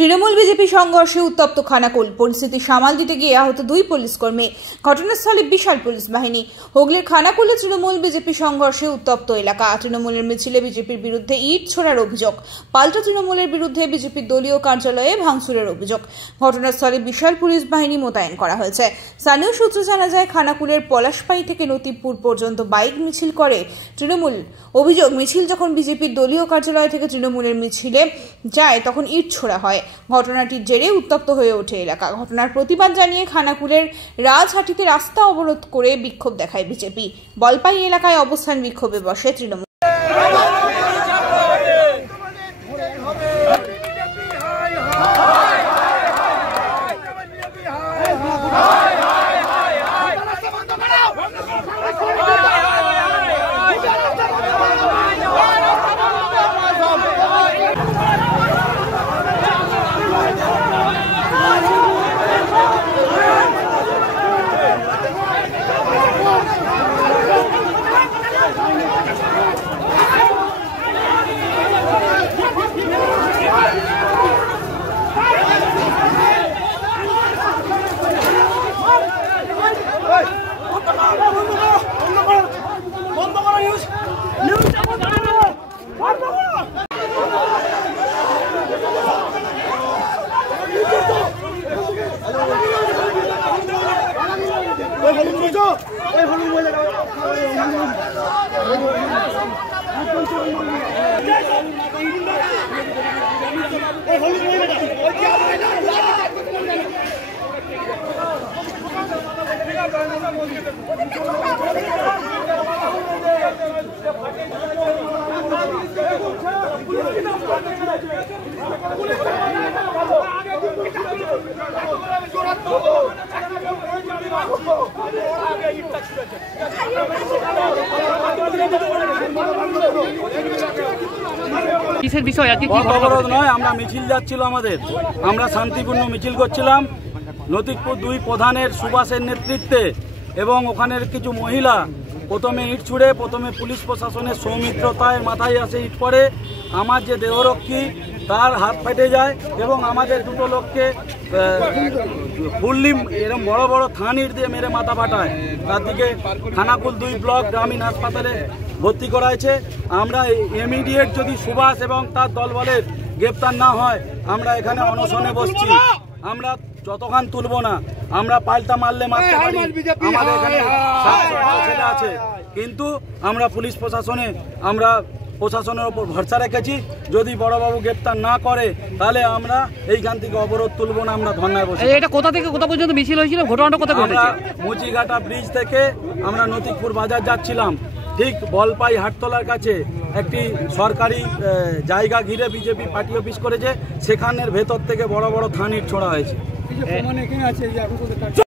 Trinamool BJP সংঘর্ষে উত্তপ্ত খানাকুল। পরিস্থিতি সামাল দিতে গিয়ে আহত 2 পুলিশ কর্মী। ঘটনাস্থলে বিশাল পুলিশ বাহিনী। হুগলির খানাকুলে তৃণমূল বিজেপি সংঘর্ষে উত্তপ্ত এলাকা। তৃণমূলের মিছিলে বিজেপির বিরুদ্ধে ইট ছোড়ার অভিযোগ। পাল্টা তৃণমূলের বিরুদ্ধে বিজেপির দলীয় কার্যালয়ে ভাঙচুরের অভিযোগ। ঘটনাস্থলে বিশাল পুলিশ বাহিনী মোতায়েন করা হয়েছে। স্থানীয় সূত্রে জানা যায়, খানাকুলের পলাশপাই থেকে নতিবপুর পর্যন্ত বাইক মিছিল করে তৃণমূল। অভিযোগ, মিছিল যখন বিজেপির দলীয় কার্যালয় থেকে তৃণমূলের মিছিলে যায় তখন ইট ছোড়া হয়। ঘটনাটির জেরে উত্তপ্ত হয়ে ওঠে এলাকা। ঘটনার প্রতিবাদ জানিয়ে খানাকুলের রাজহাটিতে রাস্তা অবরোধ করে বিক্ষোভ দেখায় বিজেপি। বলপাই এলাকায় অবস্থান বিক্ষোভে বসে তৃণমূল। কিসের বিষয় অবরোধ নয়, আমরা মিছিল যাচ্ছিল, আমরা শান্তিপূর্ণ মিছিল করছিলাম নতিবপুর 2 প্রধানের সুভাষের নেতৃত্বে, এবং ওখানের কিছু মহিলা প্রথমে ইট ছুড়ে, প্রথমে পুলিশ প্রশাসনের সৌমিত্রতায় মাথায় আসে ইট পড়ে। আমার যে দেহরক্ষী তার হাত ফেটে যায় এবং আমাদের 2 লোককে ফুললি এরকম বড় বড় থানির দিয়ে মেরে মাথা ফাটায়। তার দিকে খানাকুল 2 ব্লক গ্রামীণ হাসপাতালে ভর্তি করা হয়েছে। আমরা ইমিডিয়েট যদি সুভাষ এবং তার দলবলের গ্রেপ্তার না হয় আমরা এখানে অনশনে বসছি। আমরা যতক্ষণ তুলব না, আমরা পাল্টা মারলে মারতে পারি, আমাদের এখানে ছেলে আছে, কিন্তু আমরা পুলিশ প্রশাসনের উপর ভরসা রেখেছি। যদি বড়বাবু গ্রেপ্তার না করে তাহলে আমরা এইখান থেকে অবরোধ তুলব না, আমরা ধর্নায় বসে। এটা কোথা থেকে কোথা পর্যন্ত মিছিল হয়েছিল? ঘটনাটা কোথায় ঘটেছে? মুচিঘাটা ব্রিজ থেকে আমরা নতিবপুর বাজার যাচ্ছিলাম। ঠিক বলপাই হাটতলার কাছে একটি সরকারি জায়গা ঘিরে বিজেপি পার্টি অফিস করেছে, সেখানের ভেতর থেকে বড় বড় থানির ছোড়া হয়েছে।